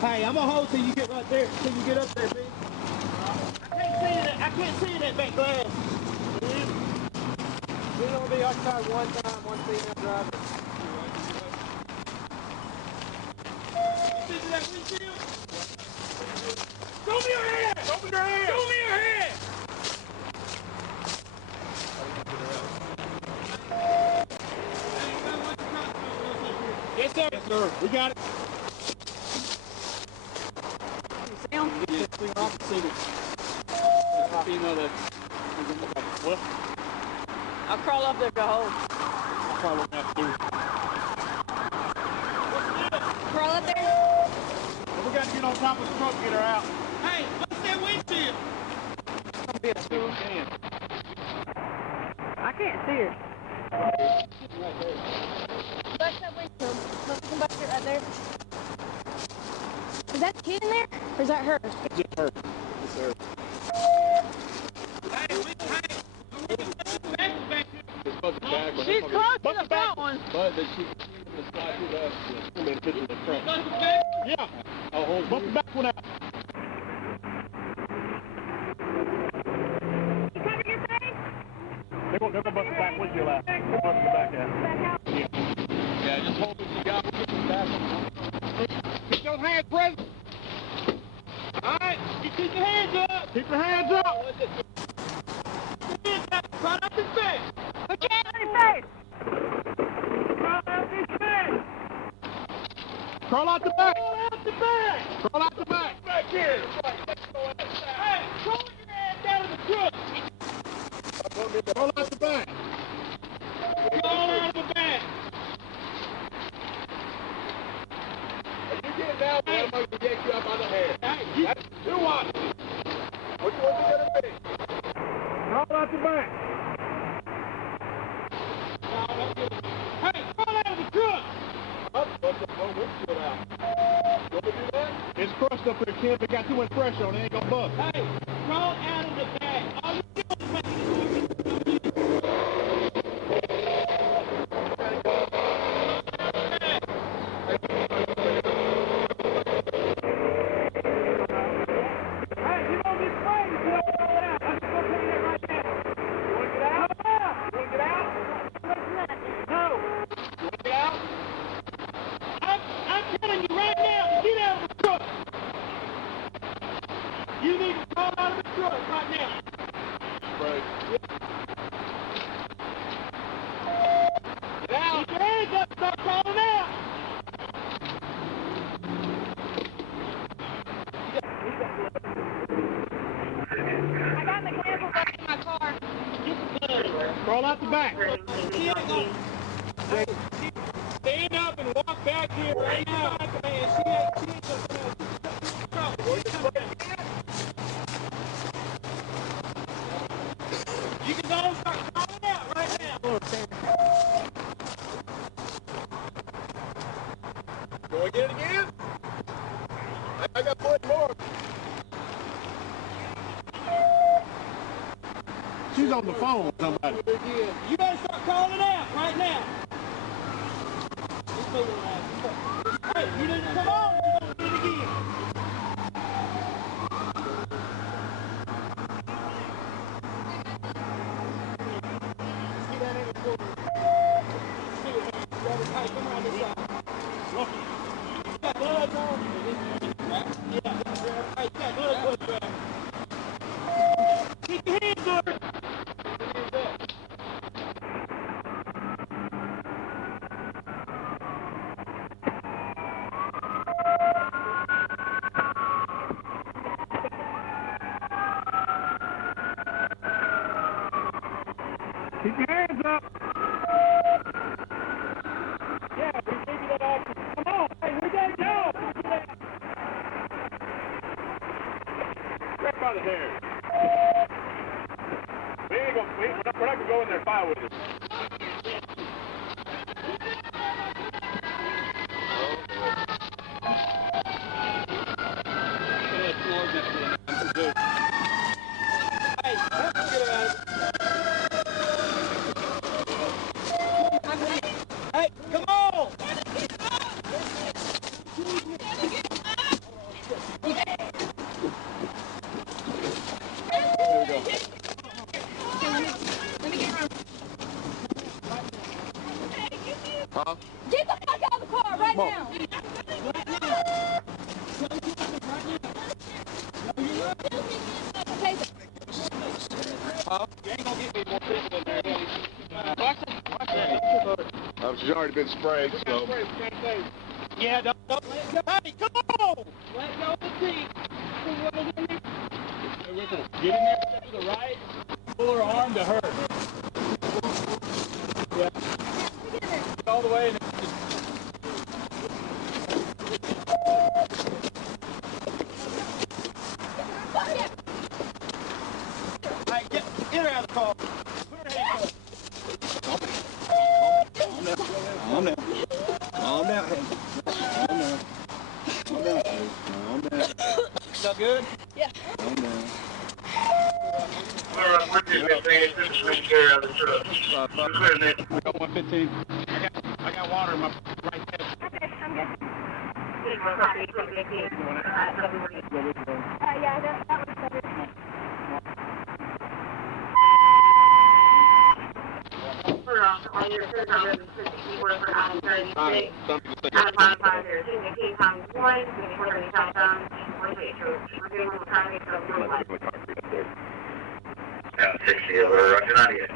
Hey, I'm gonna hold till you get right there, till you get up there, B. I can't see that back glass. You know me, I tried one time, one female driver. You see that windshield? Show me your hand! Show me your hand! Show me your hand! Yes, sir. Yes, sir. We got it. You see him? Yeah, I can see it. Female that. What? I'll crawl up there to hold. I'll crawl up there too. Crawl up there? Well, we got to get on top of the truck to get her out. Hey, what's that windshield? Don't be a fool. I can't see her. What's that windshield? Something back here, right there. Is that the kid in there? Or is that her? It's just her. It's her. She's close to the front one. But that she can slide through that. I'm going to put it in the front. Yeah. I'll hold the back one out. You cover your face? They're going to bust the back windshield out. They'll bust the back out. Yeah. Yeah, just hold it together. Get the back one. Keep those hands present. All right. You keep your hands up. Keep your hands up. Right up his face. Put your hand on your face. Crawl out his face. Crawl out the back. Crawl out the back. Crawl out the back. Back here. Hey, crawl your ass down in the truck. Crawl out the back. Crawl out the back. If you get down, I'm going to yank you up on the head. Hey, that's two watches. Which one's it going to be? Crawl out the back. Hey, crawl out of the truck! Bust the whole windshield out. You want me to do that? It's crushed up there, kid. They got too much pressure on it. It ain't gonna bust. Hey, crawl out of the back. All you do is make it. Hey, you don't get sprayed if you don't crawl out. I'm just gonna tell you that right now. You wanna get out? You wanna get out? No. You wanna get out? I'm telling you right now to get out of the truck. You need to crawl out of the truck right now. Right. Get out. Keep your hands up and start crawling out. I got mechanical work in my car. Crawl out the back. She ain't gonna... Hey, stand up and walk back here right now. Man, she ain't gonna... You can go and start crawling out right now. we get it again? I got one more. She's on the phone with somebody. You better start calling out right now. Hey, you didn't come on. You don't do it again. See that in the corner. See it. Hey, come around this side. You got gloves on? Yeah. Hey, you got gloves on. Keep your hands up. Keep your hands up. Yeah, we gave you that option. Come on. Hey, where'd that go? Grab by the hair. We're not gonna go in there and fight with it. Hey, let's get it out. Hey, come on! Huh? Get the fuck out of the car right now. Okay. Huh? You ain't gonna get me more people in there. Watch it. She's already been sprayed, so. Yeah, don't let go. Hey, come on! Let go of the seat. Get in there to the right. Pull her arm to her. Yeah. Get all the way and Hey, get her out of the car. Put her hands up. Calm down. Calm down. Calm down. So good? Yeah. Calm down. We're just saying this is taking care of the truck. We got 115. I got water in my right head. Okay, I'm good. Yeah, Yeah, that was better. on your system, work for out of 36. Out of 5, 5, 0, 2 times 1, 24 telephone, we're doing the time, so we're like. 60 over, Roger 98.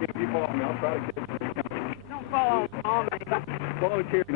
If you fall on me, I'll try to catch you. Don't fall on me. Follow Carrie.